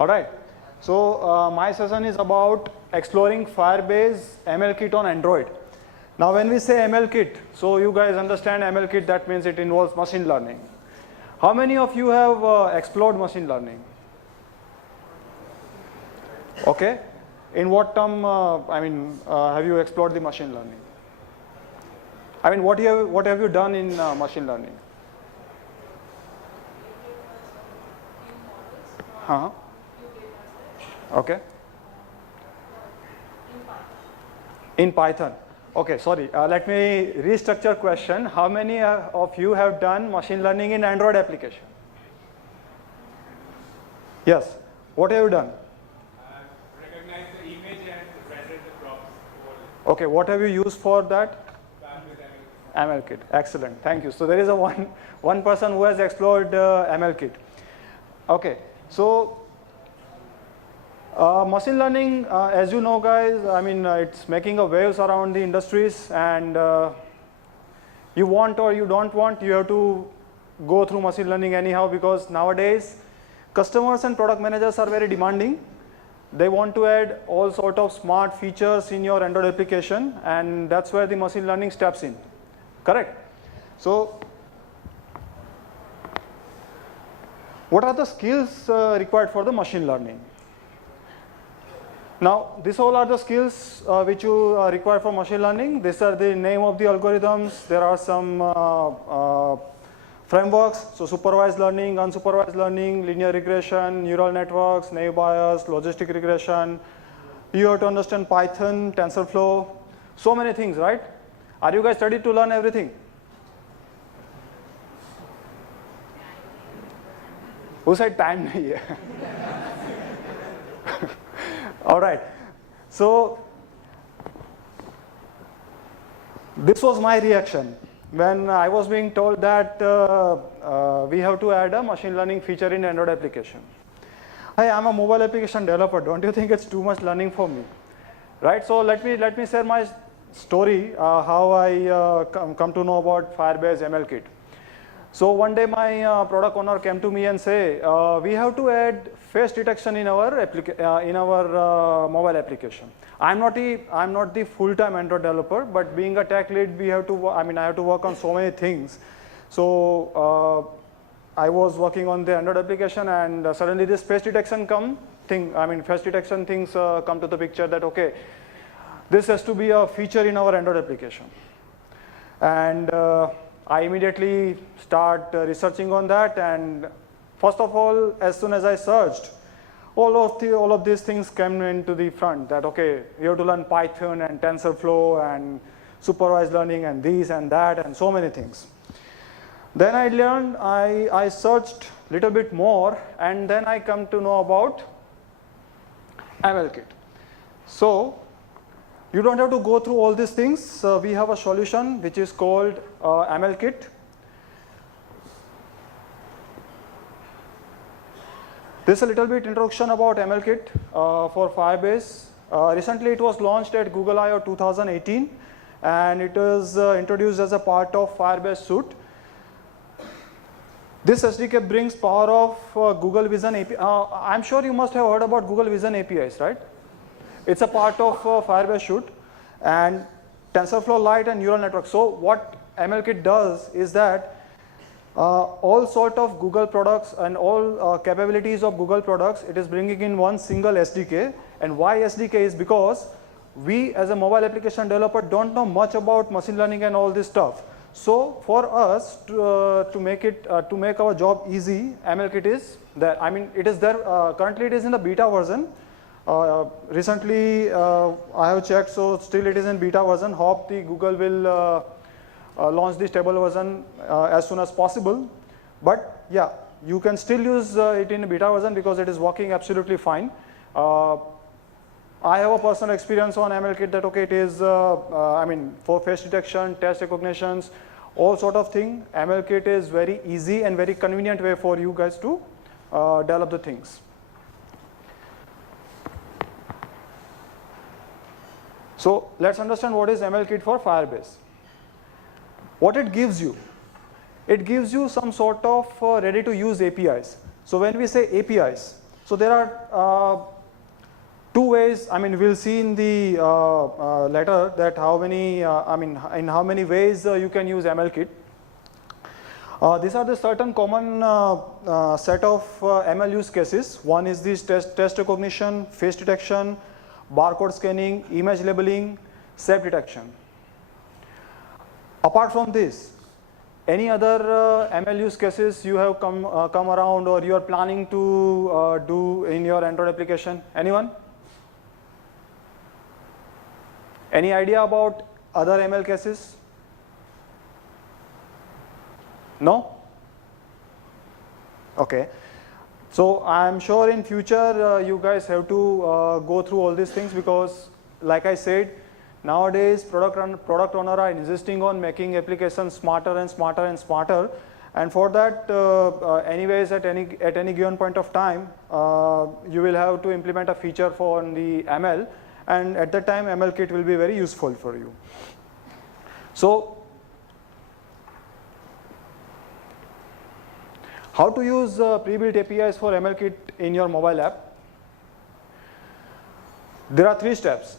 All right. So my session is about exploring Firebase MLKit on Android. Now when we say MLKit, so you guys understand MLKit, that means it involves machine learning. How many of you have explored machine learning? Okay. In what term, have you explored the machine learning? I mean, what have you done in machine learning? Huh? Okay. In Python. Okay, sorry. Let me restructure question. How many of you have done machine learning in Android application? Yes. What have you done? Recognize the image and present the props. Okay, what have you used for that? MLKit. Excellent. Thank you. So there is a one person who has explored MLKit. Okay. So machine learning, as you know, guys, it's making a waves around the industries, and you want or you don't want, you have to go through machine learning anyhow, because nowadays customers and product managers are very demanding. They want to add all sort of smart features in your Android application, and that's where the machine learning steps in. Correct? So what are the skills required for the machine learning? Now, these all are the skills which you require for machine learning. These are the name of the algorithms. There are some frameworks, so supervised learning, unsupervised learning, linear regression, neural networks, naive Bayes, logistic regression. You have to understand Python, TensorFlow, so many things, right? Are you guys ready to learn everything? Who said time nahi hai? All right. So this was my reaction when I was being told that we have to add a machine learning feature in Android application. Hey, I'm a mobile application developer. Don't you think it's too much learning for me? Right? So let me share my story, how I come to know about Firebase MLKit. So one day my product owner came to me and say, we have to add face detection in our mobile application. I'm not the full-time Android developer, but being a tech lead, I have to work on so many things. So I was working on the Android application, and suddenly this face detection things come to the picture that, okay, this has to be a feature in our Android application. And I immediately start researching on that, and first of all, as soon as I searched, all of these things came into the front, that okay, you have to learn Python and TensorFlow and supervised learning and this and that and so many things. Then I learned, I searched a little bit more, and then I come to know about MLKit. So you don't have to go through all these things. We have a solution which is called MLKit. This is a little bit introduction about MLKit for Firebase. Recently it was launched at Google I/O 2018, and it is introduced as a part of Firebase suite. This SDK brings power of Google Vision API. I'm sure you must have heard about Google Vision APIs, right? It's a part of Firebase suite, and TensorFlow Lite and neural network. So what MLKit does is that all sort of Google products and all capabilities of Google products, it is bringing in one single SDK. And why SDK is because we as a mobile application developer don't know much about machine learning and all this stuff. So for us to make our job easy, MLKit is there. It is there. Currently it is in the beta version. Recently I have checked, so still it is in beta version. Hope the Google will launch the stable version as soon as possible. But yeah, you can still use it in beta version because it is working absolutely fine. I have a personal experience on MLKit that okay, it is for face detection, test recognitions, all sort of thing. MLKit is very easy and very convenient way for you guys to develop the things. So let's understand what is MLKit for Firebase. What it gives you some sort of ready to use APIs. So when we say APIs, So there are two ways. I mean, we'll see in the letter that how many, in how many ways you can use MLKit. These are the certain common set of ML use cases. One is this test recognition, face detection, barcode scanning, image labeling, step detection. Apart from this, any other ML use cases you have come around or you are planning to do in your Android application? Anyone? Any idea about other ML cases? No? Okay. So I'm sure in future you guys have to go through all these things, because like I said, nowadays product owners are insisting on making applications smarter and smarter and smarter, and for that anyways at any given point of time you will have to implement a feature for the ML, and at that time MLKit will be very useful for you. So how to use pre-built APIs for MLKit in your mobile app? There are 3 steps.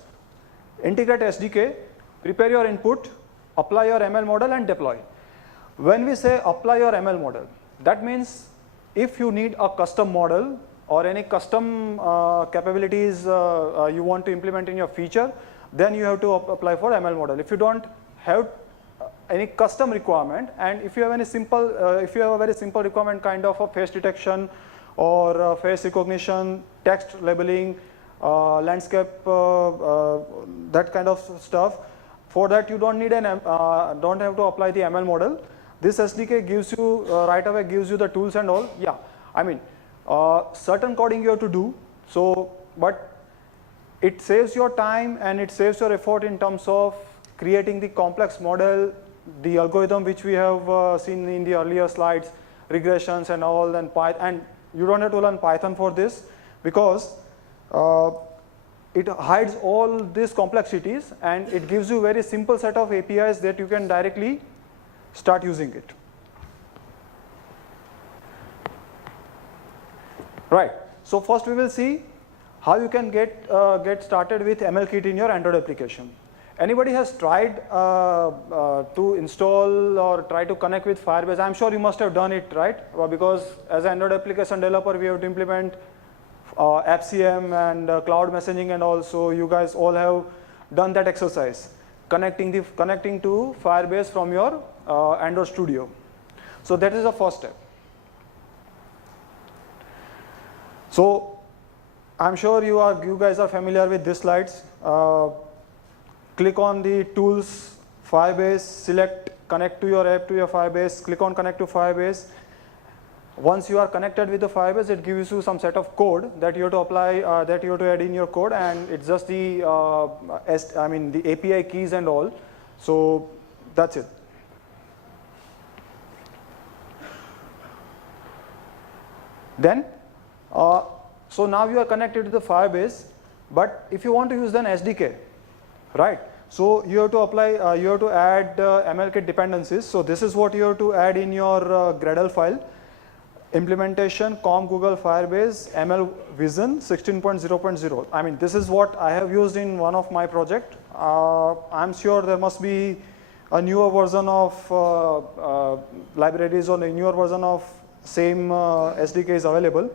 Integrate SDK, prepare your input, apply your ML model and deploy. When we say apply your ML model, that means if you need a custom model or any custom capabilities you want to implement in your feature, then you have to apply for ML model. If you don't have any custom requirement, and if you have any simple, if you have a very simple requirement kind of a face detection or face recognition, text labeling, landscape, that kind of stuff, for that you don't need don't have to apply the ML model. This SDK gives you right away gives you the tools and all. Yeah, I mean certain coding you have to do. So, but it saves your time and it saves your effort in terms of creating the complex model, the algorithm which we have seen in the earlier slides, regressions and all, and you don't have to learn Python for this, because it hides all these complexities and it gives you very simple set of APIs that you can directly start using it. Right. So first we will see how you can get started with MLKit in your Android application. Anybody has tried to install or try to connect with Firebase? I'm sure you must have done it, right? Because as an Android application developer, we have to implement AppCM and cloud messaging, and also you guys all have done that exercise, connecting to Firebase from your Android Studio. So that is the first step. So I'm sure you guys are familiar with these slides. Click on the tools, Firebase, select connect to your app to your Firebase, click on connect to Firebase. Once you are connected with the Firebase, it gives you some set of code that you have to apply, that you have to add in your code, and it's just the the API keys and all. So that's it. Then, so now you are connected to the Firebase, but if you want to use an SDK, right? So you have to apply, you have to add MLKit dependencies. So this is what you have to add in your Gradle file. Implementation, com Google Firebase, ML Vision 16.0.0. I mean, this is what I have used in one of my project. I'm sure there must be a newer version of libraries or a newer version of same SDK is available.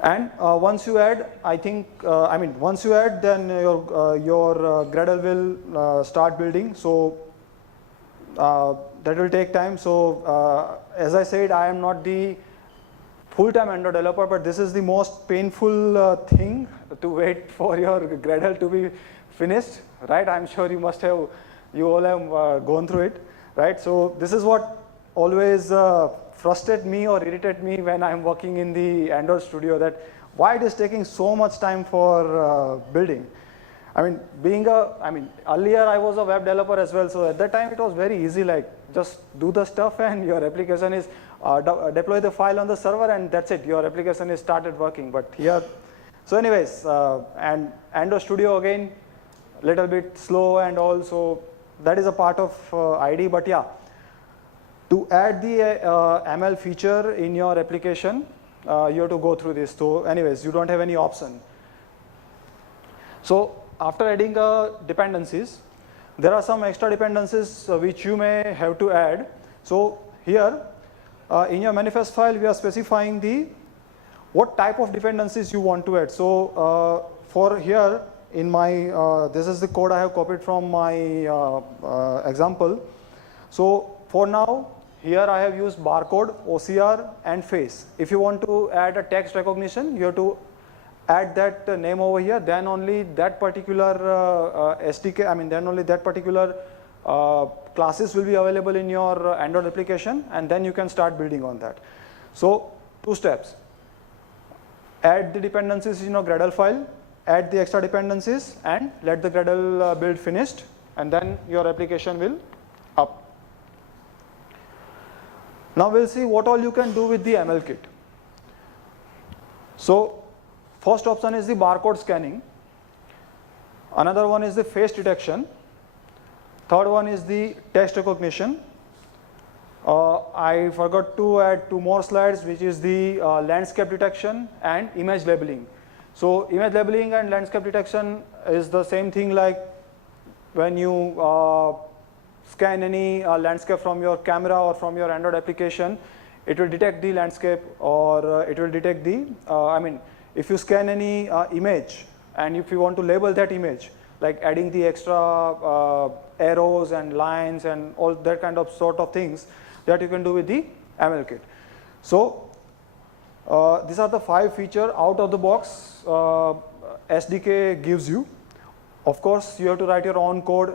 And once you add, once you add, then your Gradle will start building. So that will take time. So as I said, I am not the full-time Android developer, but this is the most painful thing to wait for your Gradle to be finished, right? I'm sure you all have gone through it, right? So this is what always frustrate me or irritate me when I'm working in the Android Studio, that why it is taking so much time for building. I mean, earlier I was a web developer as well, so at that time it was very easy, like just do the stuff and your application is, deploy the file on the server and that's it, your application is started working. But here, so anyways, and Android Studio again, little bit slow and all, so that is a part of ID, but yeah. To add the ML feature in your application, you have to go through this. So anyways, you don't have any option. So after adding dependencies, there are some extra dependencies which you may have to add. So here in your manifest file, we are specifying what type of dependencies you want to add. So for here in my, this is the code I have copied from my example. So for now, here I have used barcode, OCR and face. If you want to add a text recognition, you have to add that name over here, then only that particular SDK, then only that particular classes will be available in your Android application, and then you can start building on that. So 2 steps. Add the dependencies in your Gradle file, add the extra dependencies, and let the Gradle build finished, and then your application will up. Now we'll see what all you can do with the MLKit. So first option is the barcode scanning. Another one is the face detection. Third one is the text recognition. I forgot to add 2 more slides, which is the landscape detection and image labeling. So image labeling and landscape detection is the same thing like when you scan any landscape from your camera or from your Android application, it will detect the landscape, or it will detect the, if you scan any image and if you want to label that image, like adding the extra arrows and lines and all that kind of sort of things that you can do with the MLKit. So these are the 5 features out of the box SDK gives you. Of course, you have to write your own code,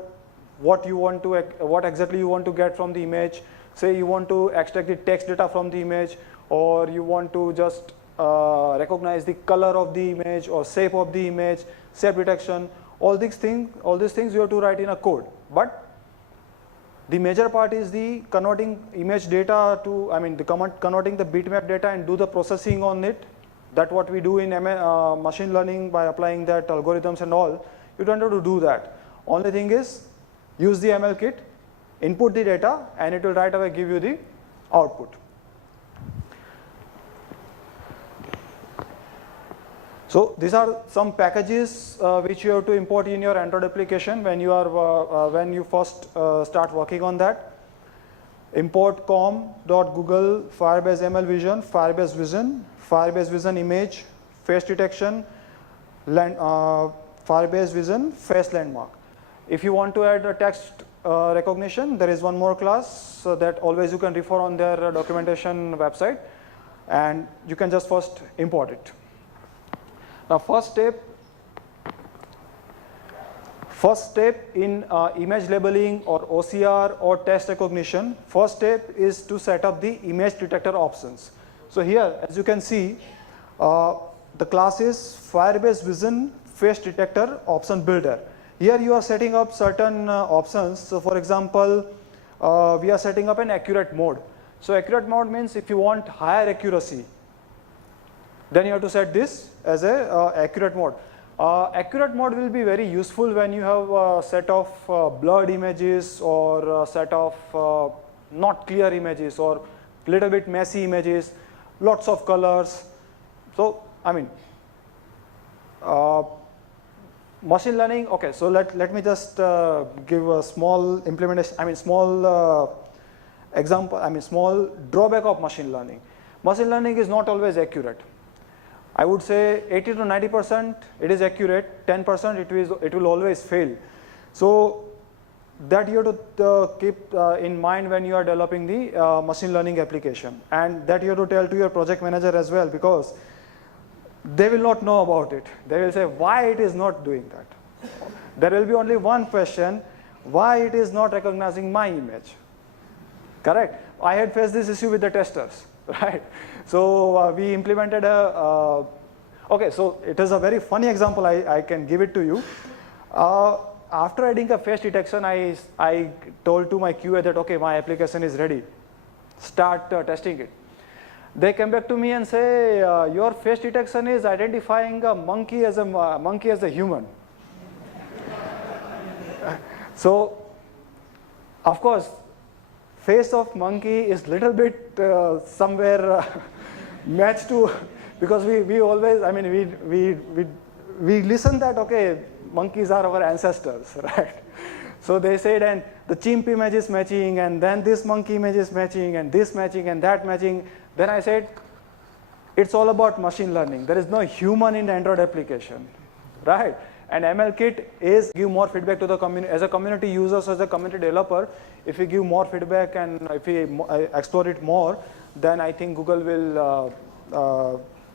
what exactly you want to get from the image. Say you want to extract the text data from the image, or you want to just recognize the color of the image or shape of the image, shape detection. All these things you have to write in a code. But the major part is the converting image data to, converting the bitmap data and do the processing on it. That's what we do in machine learning by applying that algorithms and all. You don't have to do that. Only thing is, use the MLKit, input the data, and it will right away give you the output. So these are some packages which you have to import in your Android application when you first start working on that. Import com.google Firebase ML Vision, Firebase Vision, Firebase Vision image, face detection, Firebase Vision, face landmark. If you want to add a text recognition, there is one more class that always you can refer on their documentation website, and you can just first import it. Now first step in image labeling or OCR or text recognition, first step is to set up the image detector options. So here, as you can see, the class is Firebase Vision Face Detector Option Builder. Here you are setting up certain options. So for example, we are setting up an accurate mode. So accurate mode means if you want higher accuracy, then you have to set this as a accurate mode. Accurate mode will be very useful when you have a set of blurred images or a set of not clear images or little bit messy images, lots of colors. So machine learning, okay, so let me just give a small implementation, small example, small drawback of machine learning. Machine learning is not always accurate. I would say 80 to 90% it is accurate, 10% it will always fail. So that you have to keep in mind when you are developing the machine learning application, and that you have to tell to your project manager as well, because they will not know about it. They will say why it is not doing that. There will be only one question, why it is not recognizing my image. Correct? I had faced this issue with the testers, right? So we implemented okay, so it is a very funny example, I can give it to you. After adding a face detection, I told to my QA that, okay, my application is ready. Start testing it. They came back to me and say, your face detection is identifying a monkey as a human. So, of course, face of monkey is little bit somewhere match to, because we always, I mean, we listen that, okay, monkeys are our ancestors, right? So they said, and the chimp image is matching, and then this monkey image is matching, and this matching, and that matching. Then I said, it's all about machine learning. There is no human in the Android application, right? And MLKit is give more feedback to the community. As a community user, as a community developer, if we give more feedback and if we explore it more, then I think Google will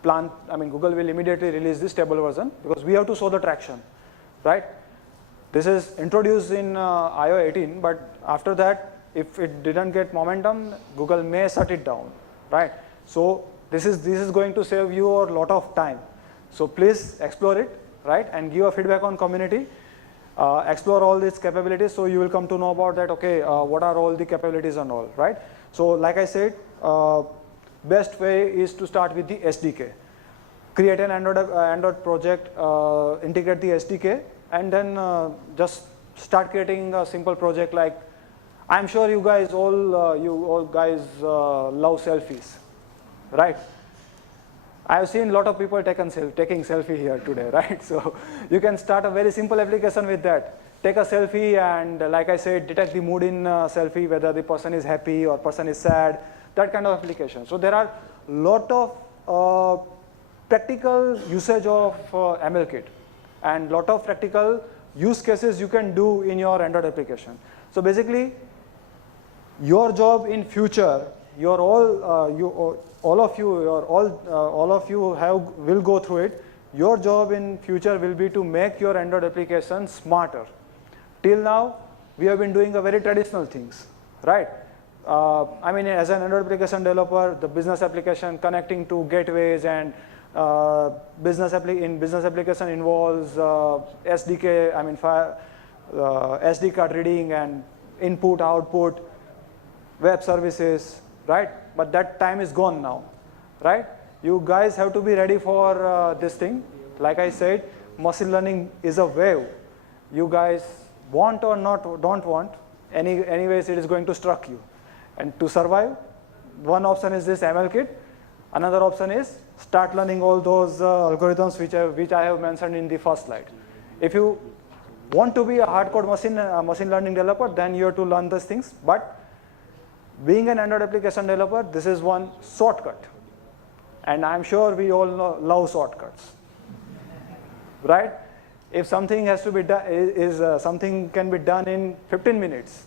Google will immediately release this stable version, because we have to show the traction, right? This is introduced in IO 18, but after that, if it didn't get momentum, Google may shut it down, right? So this is going to save you a lot of time. So please explore it, right? And give a feedback on community. Explore all these capabilities, so you will come to know about that, okay, what are all the capabilities and all, right? So like I said, best way is to start with the SDK. Create an Android project, integrate the SDK, and then just start creating a simple project. Like, I'm sure you guys all love selfies, right? I have seen a lot of people taking selfie here today, right? So you can start a very simple application with that. Take a selfie and, like I said, detect the mood in selfie, whether the person is happy or person is sad, that kind of application. So there are a lot of practical usage of MLKit and lot of practical use cases you can do in your Android application. So basically, your job in future, all of you will go through it. Your job in future will be to make your Android application smarter. Till now, we have been doing a very traditional things, right? I mean, as an Android application developer, the business application connecting to gateways and business application involves SDK, I mean, SD card reading and input, output, web services, right? But that time is gone now, right? You guys have to be ready for this thing. Like I said, machine learning is a wave. You guys want or don't want, anyways it is going to struck you. And to survive, one option is this MLKit. Another option is start learning all those algorithms which I have mentioned in the first slide. If you want to be a hardcore machine learning developer, then you have to learn these things. But being an Android application developer, this is one shortcut. And I'm sure we all love shortcuts, right? If something has to be done, something can be done in 15 minutes,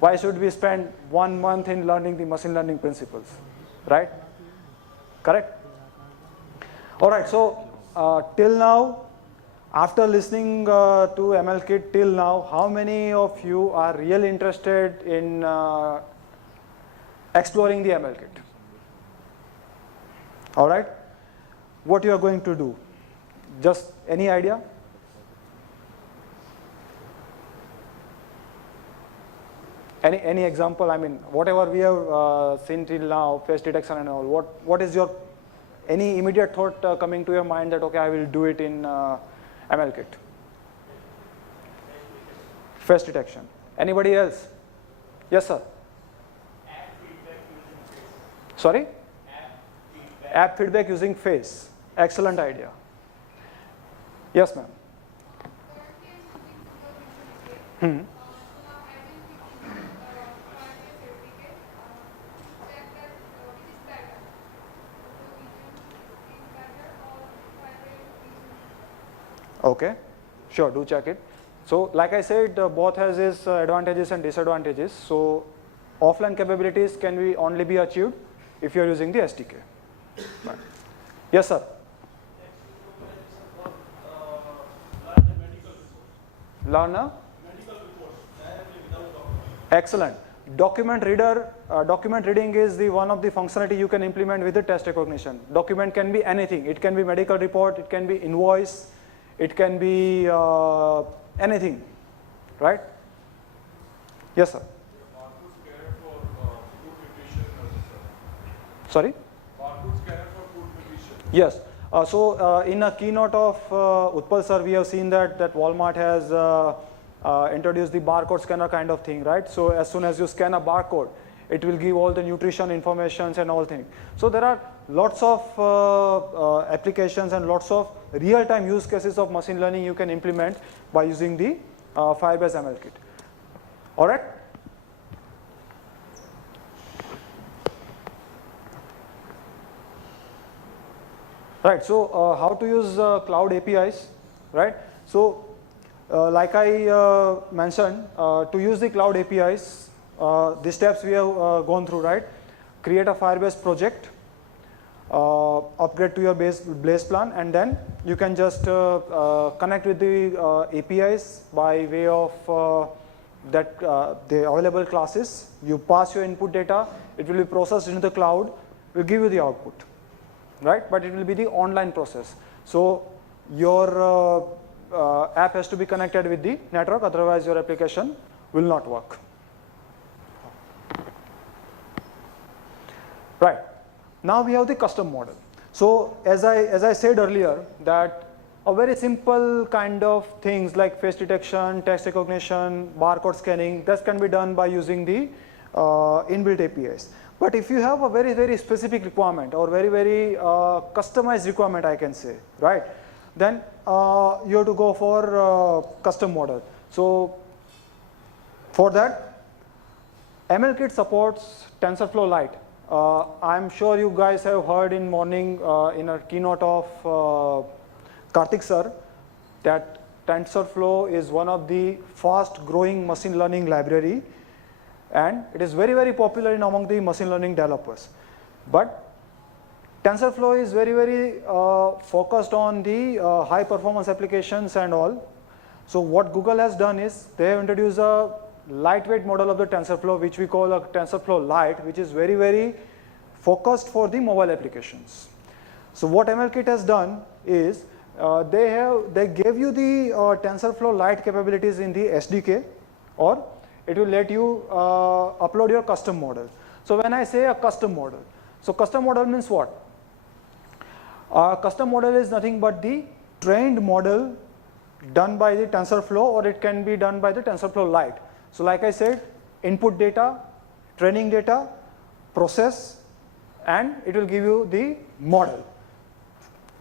why should we spend 1 month in learning the machine learning principles, right? Correct? All right, so till now, after listening to MLKit till now, how many of you are really interested in exploring the MLKit? All right, what you are going to do? Just any idea? Any example? I mean, whatever we have seen till now, face detection and all. What is your any immediate thought coming to your mind that okay, I will do it in MLKit? Face detection. Anybody else? Yes, sir. Sorry? App feedback using face. Excellent idea. Yes, ma'am. Okay, sure, do check it. So like I said, both has its advantages and disadvantages. So offline capabilities can only be achieved if you are using the SDK. Right. Yes, sir. Learn a medical reports directly without document. Excellent. Document reading is the one of the functionality you can implement with the test recognition. Document can be anything. It can be medical report. It can be invoice. It can be anything, right? Yes, sir. Barcode scanner for food nutrition. Sorry? Barcode scanner for food nutrition. Yes. So in a keynote of Utpal sir, we have seen that Walmart has introduced the barcode scanner kind of thing, right? So as soon as you scan a barcode, it will give all the nutrition informations and all things. So there are a lots of applications and lots of real-time use cases of machine learning you can implement by using the Firebase MLKit. All right? Right, so how to use cloud APIs, right? So like I mentioned, to use the cloud APIs, the steps we have gone through, right? Create a Firebase project, upgrade to your Blaze plan, and then you can just connect with the APIs by way of the available classes. You pass your input data, it will be processed into the cloud, will give you the output, right? But it will be the online process. So your app has to be connected with the network, otherwise your application will not work. Right. Now we have the custom model. So as I said earlier, that a very simple kind of things like face detection, text recognition, barcode scanning, that can be done by using the inbuilt APIs. But if you have a very, very specific requirement or very, very customized requirement, I can say, right, then you have to go for custom model. So for that, MLKit supports TensorFlow Lite. I'm sure you guys have heard in morning in a keynote of Karthik sir that TensorFlow is one of the fast growing machine learning library, and it is very, very popular among the machine learning developers. But TensorFlow is very, very focused on the high performance applications and all. So what Google has done is they have introduced a lightweight model of the TensorFlow, which we call a TensorFlow Lite, which is very, very focused for the mobile applications. So what MLKit has done is they gave you the TensorFlow Lite capabilities in the SDK, or it will let you upload your custom model. So when I say a custom model, so custom model means what? Custom model is nothing but the trained model done by the TensorFlow, or it can be done by the TensorFlow Lite. So like I said, input data, training data, process, and it will give you the model.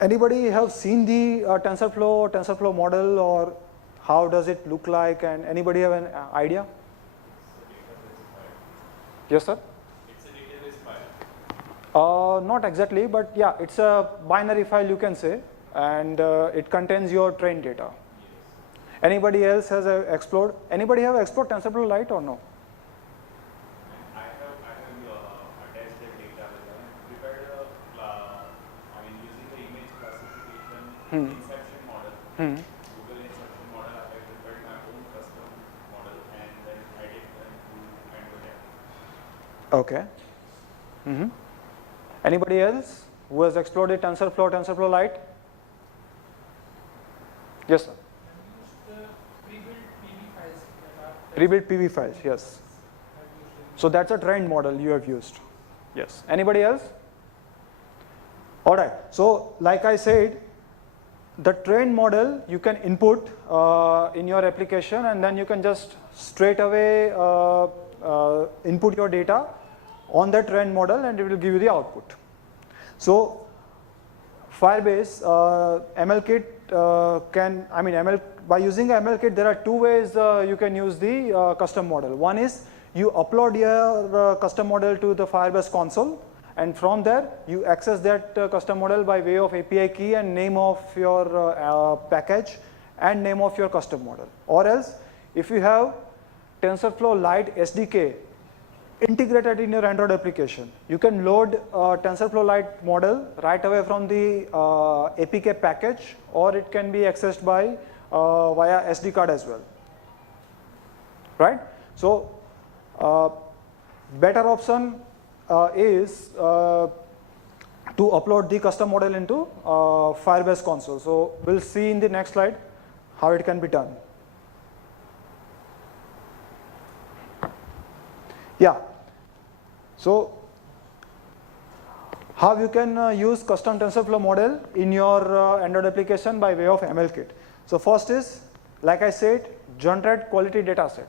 Anybody have seen the TensorFlow model, or how does it look like, and anybody have an idea? Yes, sir? It's a database file. Not exactly, but yeah, it's a binary file you can say, and it contains your trained data. Anybody else has explored? Anybody have explored TensorFlow Lite or no? I have attached the data with them. Prepared using the image classification inception model. Google inception model, I have prepared my own custom model and then added them to end. Okay. Anybody else who has explored the TensorFlow Lite? Yes, sir. Pre-built PV files, yes. So that's a trained model you have used. Yes. Anybody else? All right. So like I said, the trained model you can input in your application, and then you can just straight away input your data on that trained model, and it will give you the output. So Firebase MLKit by using MLKit, there are two ways you can use the custom model. One is you upload your custom model to the Firebase console, and from there you access that custom model by way of API key and name of your package and name of your custom model. Or else, if you have TensorFlow Lite SDK integrated in your Android application, you can load TensorFlow Lite model right away from the APK package, or it can be accessed by via SD card as well, right? So better option is to upload the custom model into Firebase console. So we'll see in the next slide how it can be done. Yeah. So how you can use custom TensorFlow model in your Android application by way of MLKit. So first is, like I said, generate quality data set,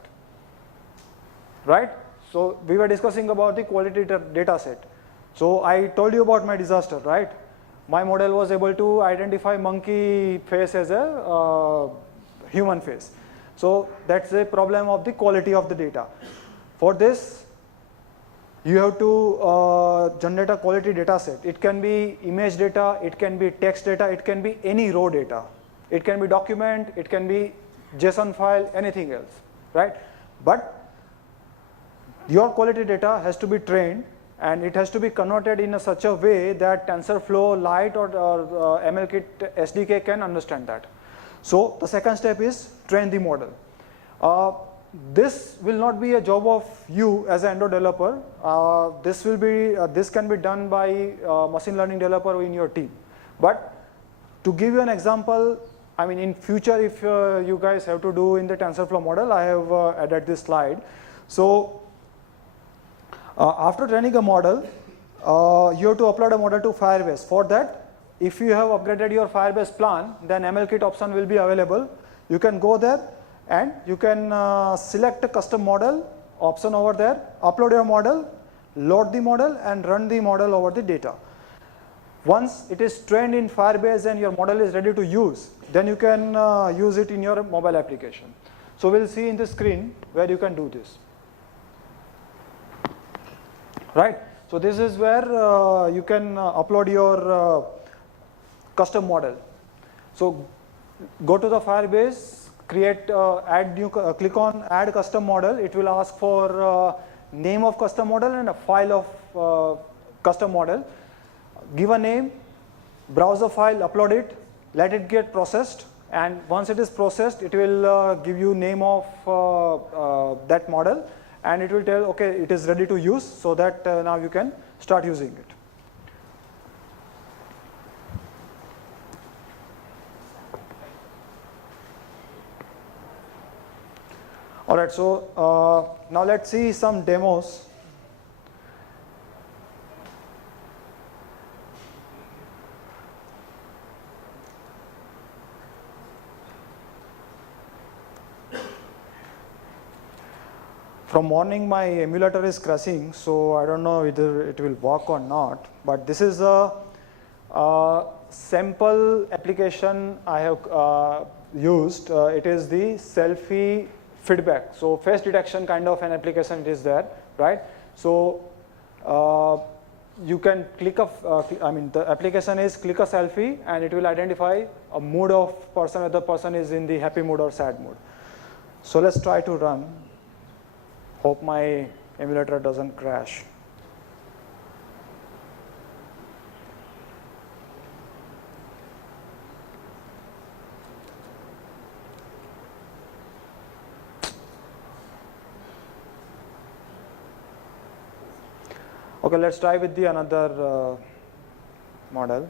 right? So we were discussing about the quality data set. So I told you about my disaster, right? My model was able to identify monkey face as a human face. So that's a problem of the quality of the data. For this, you have to generate a quality data set. It can be image data, it can be text data, it can be any raw data. It can be document, it can be JSON file, anything else, right? But your quality data has to be trained and it has to be converted in such a way that TensorFlow Lite or MLKit SDK can understand that. So the second step is train the model. This will not be a job of you as an Android developer. This can be done by a machine learning developer in your team. But to give you an example, I mean in future if you guys have to do in the TensorFlow model, I have added this slide. So after training a model, you have to upload a model to Firebase. For that, if you have upgraded your Firebase plan, then MLKit option will be available. You can go there and you can select a custom model option over there, upload your model, load the model and run the model over the data. Once it is trained in Firebase and your model is ready to use, then you can use it in your mobile application. So we'll see in the screen where you can do this. Right, so this is where you can upload your custom model. So go to the Firebase, create, add new, click on add custom model. It will ask for name of custom model and a file of custom model. Give a name, browse a file, upload it, let it get processed, and once it is processed, it will give you name of that model. And it will tell, okay, it is ready to use, so that now you can start using it. All right, so now let's see some demos. From morning my emulator is crashing, so I don't know whether it will work or not, but this is a sample application I have used. It is the selfie feedback, so face detection kind of an application it is there, right? So you can click the application is click a selfie and it will identify a mood of person, whether the person is in the happy mood or sad mood. So let's try to run. Hope my emulator doesn't crash. Okay, let's try with the another model.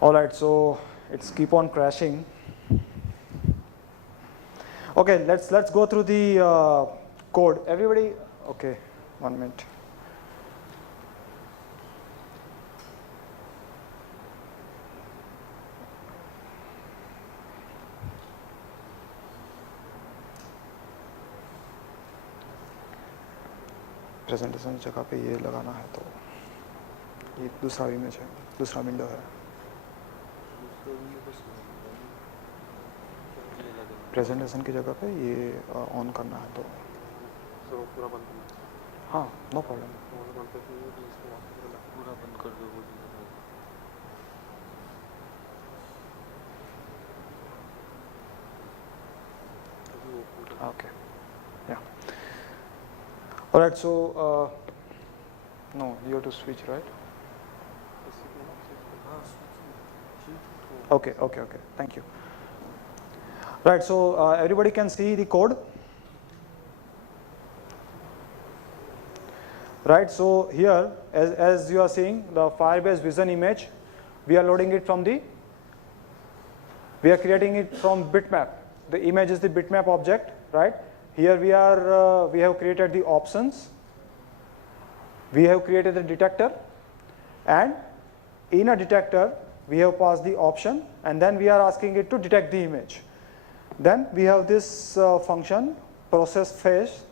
All right, so it's keep on crashing. Okay, let's go through the code. Everybody, okay, 1 minute. Presentation की जगह पे ये लगाना है, तो ये दूसरा image है, दूसरा विंडो है. प्रेजेंटेशन की जगह पे ये ऑन करना है, तो पूरा बंद करना. हाँ, नो प्रॉब्लम. पूरा बंद कर दो. Okay. Yeah. All right. So no, you have to switch, right? Okay. Thank you. Right. So everybody can see the code. Right. So here, as you are seeing, the Firebase Vision image, we are loading it from we are creating it from bitmap. The image is the bitmap object, right? Here we have created the options. We have created the detector, and in a detector, we have passed the option, and then we are asking it to detect the image. Then we have this function, process face.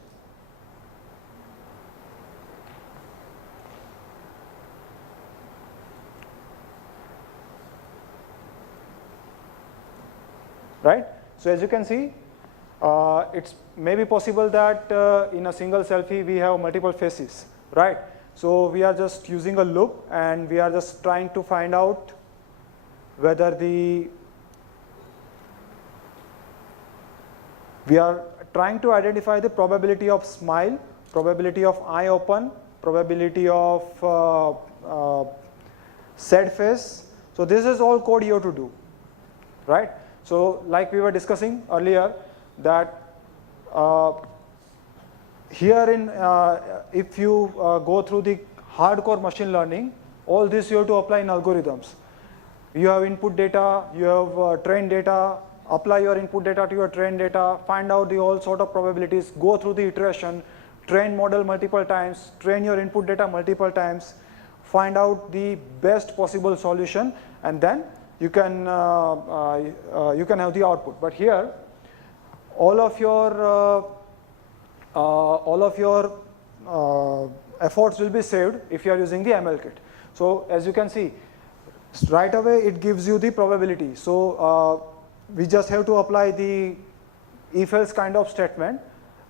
Right? So as you can see, it's maybe possible that in a single selfie we have multiple faces, right? So we are just using a loop, and we are just trying to find out whether we are trying to identify the probability of smile, probability of eye open, probability of sad face. So this is all code you have to do, right? So like we were discussing earlier, that here in if you go through the hardcore machine learning, all this you have to apply in algorithms. You have input data, you have trained data, apply your input data to your trained data, find out the all sort of probabilities, go through the iteration, train model multiple times, train your input data multiple times, find out the best possible solution, and then you can have the output. But here, all of your efforts will be saved if you are using the MLKit. So as you can see, right away it gives you the probability. So we just have to apply the if-else kind of statement,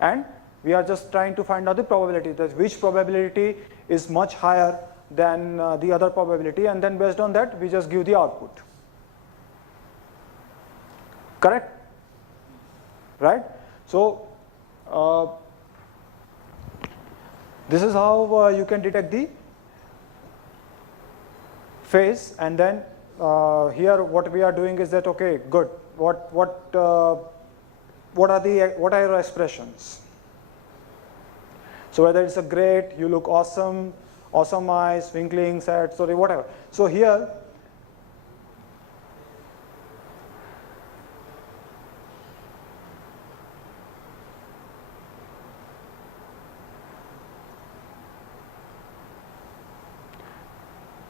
and we are just trying to find out the probability, that which probability is much higher than the other probability, and then based on that we just give the output. Correct? Right? So this is how you can detect the face, and then here what we are doing is that, okay, good. What are your expressions? So whether it's a great, you look awesome, awesome eyes, twinkling, sad, sorry, whatever. So here,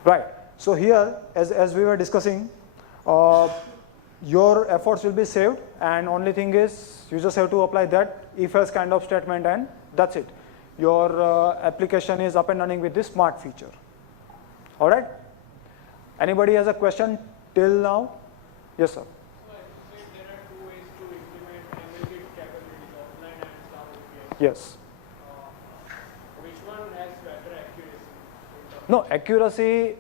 right. So here, as we were discussing, your efforts will be saved, and only thing is you just have to apply that if-else kind of statement, and that's it. Your application is up and running with this smart feature. All right? Anybody has a question till now? Yes, sir. So I think there are two ways to implement MLKit capabilities, offline and Star API. Yes. Which one has better accuracy? No, accuracy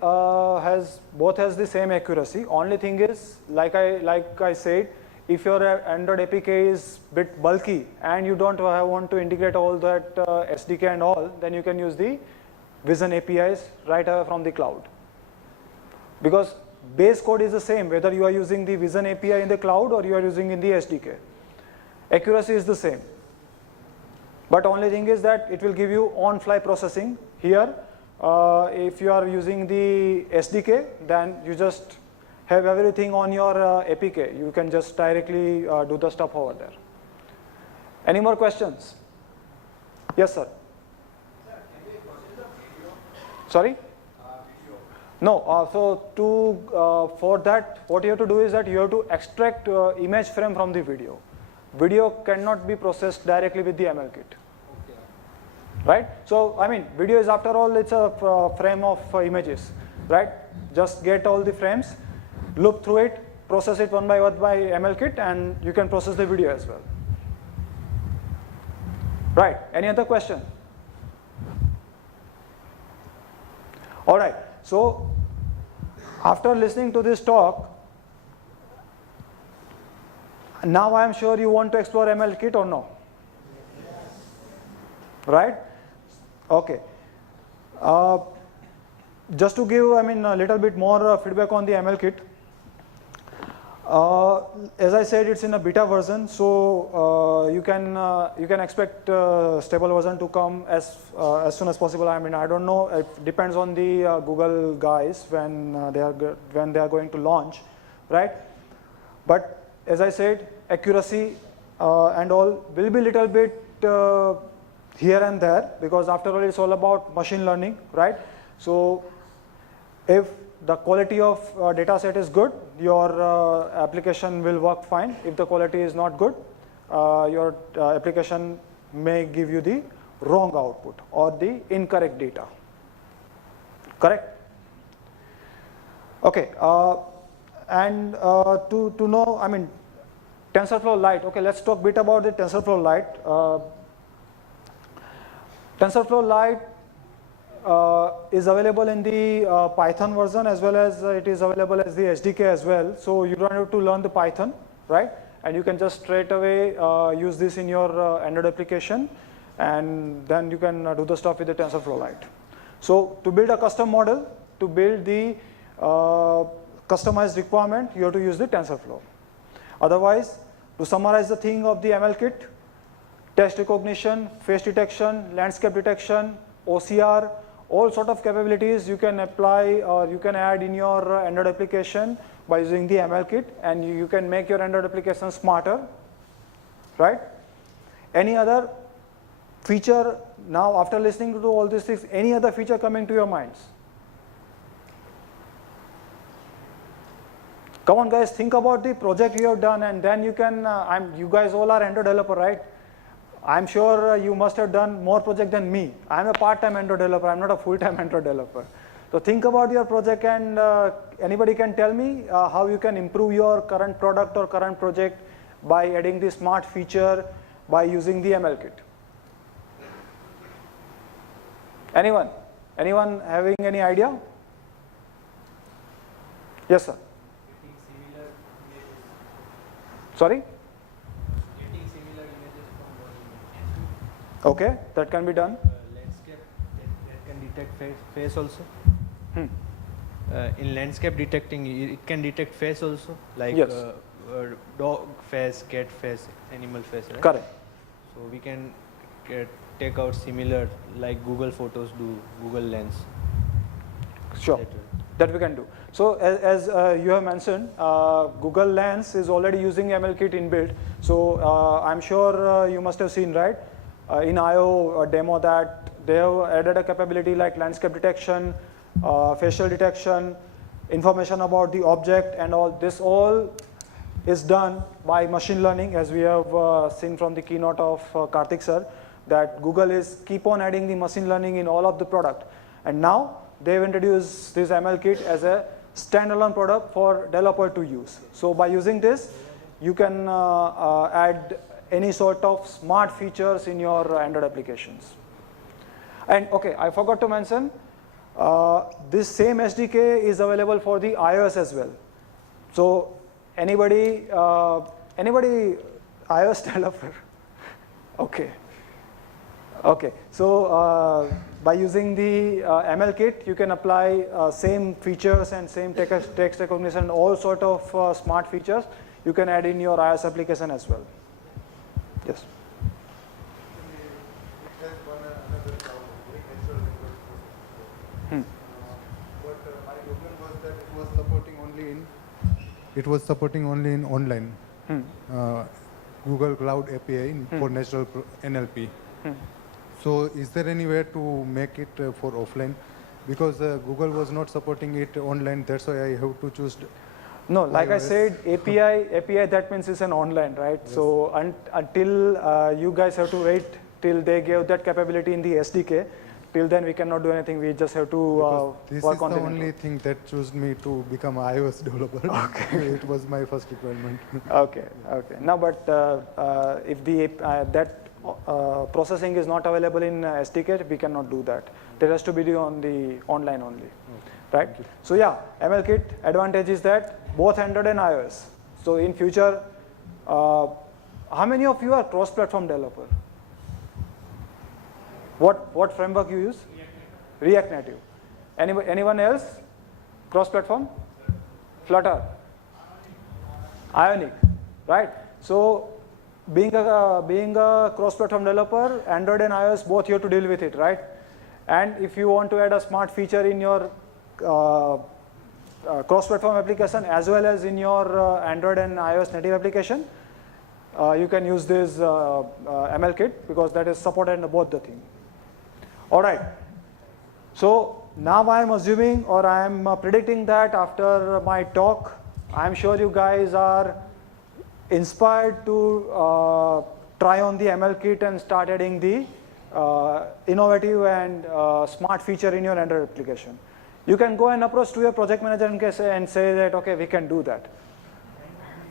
both has the same accuracy. Only thing is, like I said, if your Android APK is a bit bulky and you don't want to integrate all that SDK and all, then you can use the Vision APIs right from the cloud. Because base code is the same, whether you are using the Vision API in the cloud or you are using in the SDK. Accuracy is the same. But only thing is that it will give you on-fly processing. Here, if you are using the SDK, then you just have everything on your APK. You can just directly do the stuff over there. Any more questions? Yes, sir. Sir, can we process the video? Sorry? Video. No. For that, what you have to do is that you have to extract image frame from the video. Video cannot be processed directly with the MLKit. Okay. Right? So, I mean, video is after all, it's a frame of images, right? Just get all the frames, loop through it, process it one by MLKit, and you can process the video as well. Right? Any other question? All right. So, after listening to this talk, now I am sure you want to explore MLKit or no? Right? Okay. Just to give, a little bit more feedback on the MLKit. As I said, it's in a beta version, so you can expect stable version to come as soon as possible. I don't know. It depends on the Google guys when they are going to launch, right? But as I said, accuracy and all will be little bit here and there, because after all, it's all about machine learning, right? So If the quality of data set is good, your application will work fine. If the quality is not good, your application may give you the wrong output or the incorrect data. Correct? Okay, and to know, I mean, TensorFlow Lite. Okay, let's talk a bit about the TensorFlow Lite. TensorFlow Lite is available in the Python version as well as it is available as the SDK as well. So you don't have to learn the Python, right? And you can just straight away use this in your Android application, and then you can do the stuff with the TensorFlow Lite. So to build a custom model, to build the customized requirement, you have to use the TensorFlow. Otherwise, to summarize the thing of the MLKit, text recognition, face detection, landscape detection, OCR, all sort of capabilities you can apply or you can add in your Android application by using the MLKit, and you can make your Android application smarter, right? Any other feature now after listening to all these things, any other feature coming to your minds? Come on guys, think about the project you have done, and then you can, you guys all are Android developer, right? I'm sure you must have done more project than me. I'm a part-time Android developer, I'm not a full-time Android developer. So think about your project, and anybody can tell me how you can improve your current product or current project by adding the smart feature by using the MLKit. Anyone? Anyone having any idea? Yes, sir. Getting similar images. Sorry? Getting similar images from one image. Okay, that can be done. Landscape that can detect face also. Hmm. In landscape detecting, it can detect face also, like Yes. dog face, cat face, animal face, right? Correct. So we can take out similar like Google Photos do, Google Lens. Sure, that we can do. So as you have mentioned, Google Lens is already using MLKit inbuilt. So I'm sure you must have seen, right? In I/O demo that they have added a capability like landscape detection, facial detection, information about the object, and all this all is done by machine learning, as we have seen from the keynote of Karthik sir, that Google is keep on adding the machine learning in all of the product. And now they've introduced this MLKit as a standalone product for developer to use. So by using this, you can add any sort of smart features in your Android applications. And okay, I forgot to mention, this same SDK is available for the iOS as well. So anybody iOS developer? Okay. Okay, so by using the MLKit, you can apply same features and same text recognition, all sort of smart features you can add in your iOS application as well. Yes. It has one another cloud, very natural language processing. But my problem was that it was supporting only in online Google Cloud API for natural NLP. So is there any way to make it for offline? Because Google was not supporting it online, that's why I have to choose. No, like I iOS. said, API that means it's an online, right? Yes. So until you guys have to wait till they give that capability in the SDK, till then we cannot do anything. We just have to This work is on the the only network. thing that chose me to become an iOS developer. Okay. It was my first requirement. Okay, okay. Now, but if the processing is not available in SDK, we cannot do that. That has to be on the online only, right? So yeah, MLKit advantage is that both Android and iOS. So in future, how many of you are cross-platform developer? What framework you use? React Native. Anyone else? Cross-platform? Flutter. Ionic, right? So being a cross-platform developer, Android and iOS both you have to deal with it, right? And if you want to add a smart feature in your cross-platform application as well as in your Android and iOS native application, you can use this MLKit because that is supported in both the thing. All right. So now I am assuming, or I am predicting that after my talk, I am sure you guys are inspired to try on the MLKit and start adding the innovative and smart feature in your Android application. You can go and approach to your project manager and say that, okay, we can do that.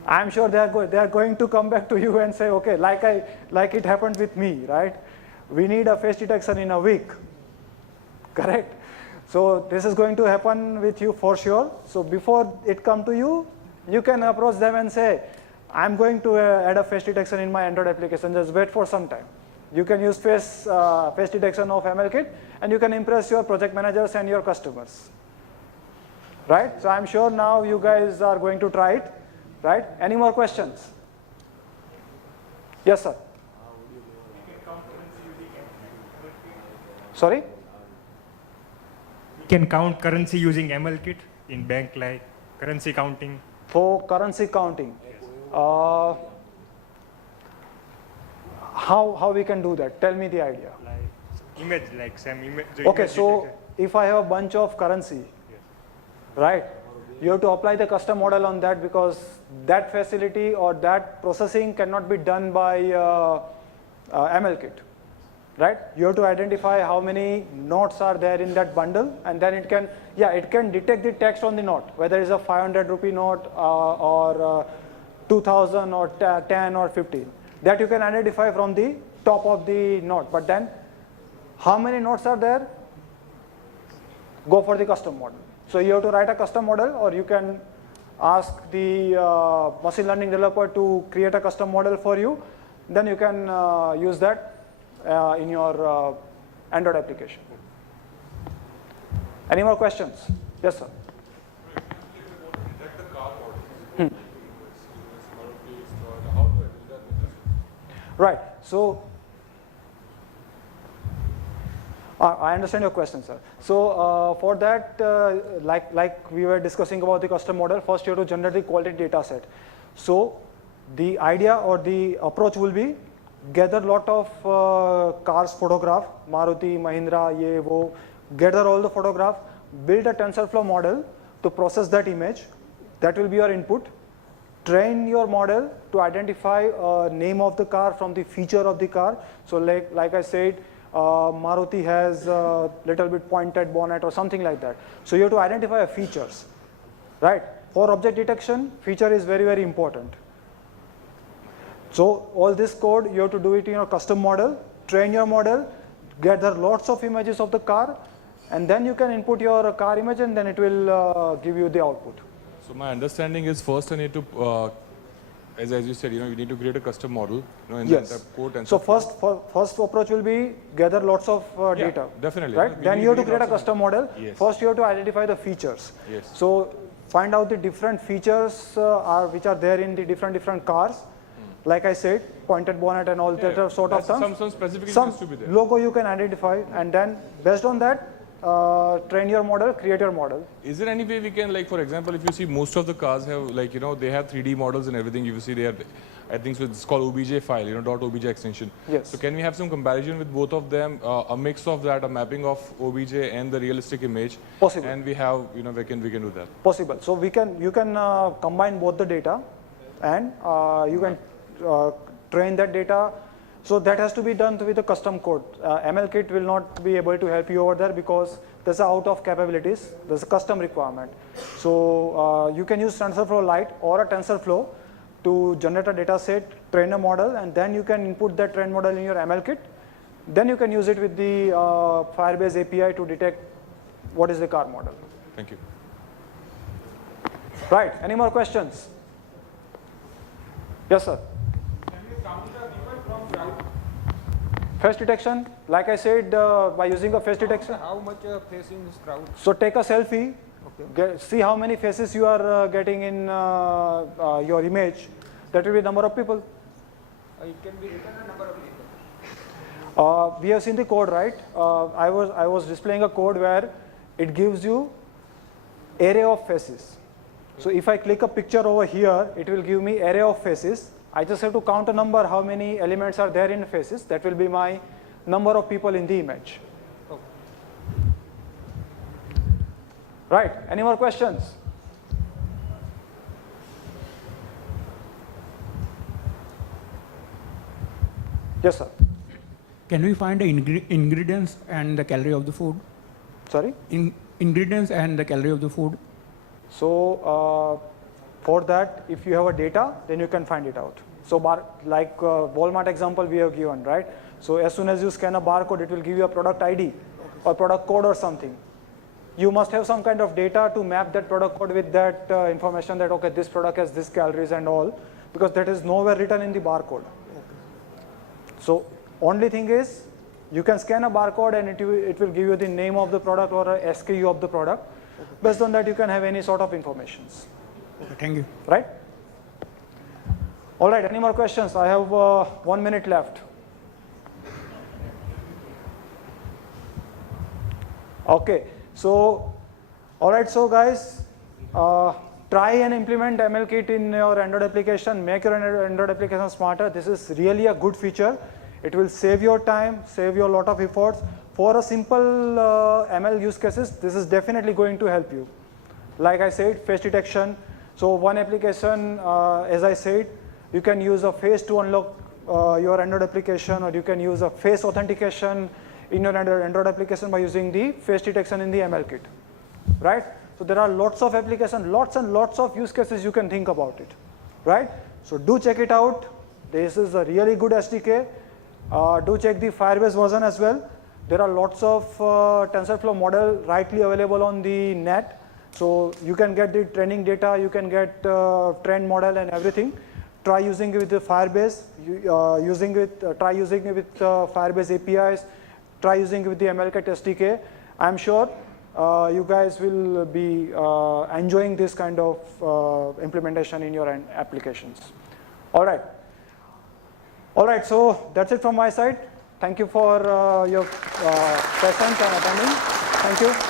I'm sure they are going to come back to you and say, okay, like it happened with me, right? We need a face detection in a week, correct? So this is going to happen with you for sure. So before it come to you, you can approach them and say, I'm going to add a face detection in my Android application, just wait for some time. You can use face detection of MLKit, and you can impress your project managers and your customers, right? So I'm sure now you guys are going to try it, right? Any more questions? Yes, sir. Sorry? We can count currency using MLKit in bank, like currency counting. For currency counting, how we can do that? Tell me the idea. Like image, like some image. Okay, so if I have a bunch of currency, right, you have to apply the custom model on that, because that facility or that processing cannot be done by MLKit, right? You have to identify how many notes are there in that bundle, and then it can detect the text on the note, whether it's a 500 rupee note or 2000 or 10 or 15. That you can identify from the top of the note. But then, how many notes are there? Go for the custom model. So you have to write a custom model, or you can ask the machine learning developer to create a custom model for you. Then you can use that in your Android application. Any more questions? Yes, sir. Detect the car model. How do I do that? Right. So I understand your question, sir. So for that, like we were discussing about the custom model, first you have to generate the quality data set. So the idea or the approach will be gather lot of cars photograph, Maruti, Mahindra, ye, wo, gather all the photograph, build a TensorFlow model to process that image. That will be your input. Train your model to identify name of the car from the feature of the car. So like I said, Maruti has a little bit pointed bonnet or something like that. So you have to identify features, right? For object detection, feature is very, very important. So all this code, you have to do it in your custom model, train your model, gather lots of images of the car, and then you can input your car image, and then it will give you the output. So my understanding is first I need to, as you said, you need to create a custom model, in Yes. the code. And So first approach will be gather lots of data. Definitely. Right? We Then need- you have we to need create a lots of- custom model. Yes. First you have to identify the features. Yes. So find out the different features which are there in the different cars. Like I said, pointed bonnet and all that sort of stuff. Some specifications Some to be there. logo you can identify, and then based on that, train your model, create your model. Is there any way we can, like, for example, if you see most of the cars have, like, they have 3D models and everything. You see they have, I think it's called OBJ file, .obj extension. Yes. So can we have some comparison with both of them, a mix of that, a mapping of OBJ and the realistic image? Possible. And we have, we can do that. Possible. So you can combine both the data, and you can train that data. So that has to be done with a custom code. MLKit will not be able to help you over there, because there's out of capabilities. There's a custom requirement. So you can use TensorFlow Lite or a TensorFlow to generate a data set, train a model, and then you can input that trained model in your MLKit. Then you can use it with the Firebase API to detect what is the car model. Thank you. Right. Any more questions? Yes, sir. Can you count the people from crowd? Face detection, like I said, by using a face detection. How much face in this crowd? So take a selfie, Okay. see how many faces you are getting in your image. That will be the number of people. It can be written a number of people. We have seen the code, right? I was displaying a code where it gives you array of faces. So if I click a picture over here, it will give me array of faces. I just have to count a number, how many elements are there in faces. That will be my number of people in the image. Right, any more questions? Yes, sir. Can we find the ingredients and the calorie of the food? Sorry? Ingredients and the calorie of the food? So for that, if you have a data, then you can find it out. So like Walmart example we have given, right? So as soon as you scan a barcode, it will give you a product ID or product code or something. You must have some kind of data to map that product code with that information that, okay, this product has this calories and all, because that is nowhere written in the barcode. So only thing is, you can scan a barcode and it will give you the name of the product or a SKU of the product. Based on that, you can have any sort of informations. Okay, thank you. Right? All right, any more questions? I have 1 minute left. Okay, so, all right, so guys, try and implement MLKit in your Android application, make your Android application smarter. This is really a good feature. It will save your time, save you a lot of efforts. For a simple ML use cases, this is definitely going to help you. Like I said, face detection. So one application, as I said, you can use a face to unlock your Android application, or you can use a face authentication in your Android application by using the face detection in the MLKit, right? So there are lots of applications, lots and lots of use cases you can think about it, right? So do check it out. This is a really good SDK. Do check the Firebase version as well. There are lots of TensorFlow model rightly available on the net. So you can get the training data, you can get trend model and everything. Try using it with the Firebase, try using it with Firebase APIs, try using it with the MLKit SDK. I'm sure you guys will be enjoying this kind of implementation in your applications. All right. All right, so that's it from my side. Thank you for your presence and attending. Thank you.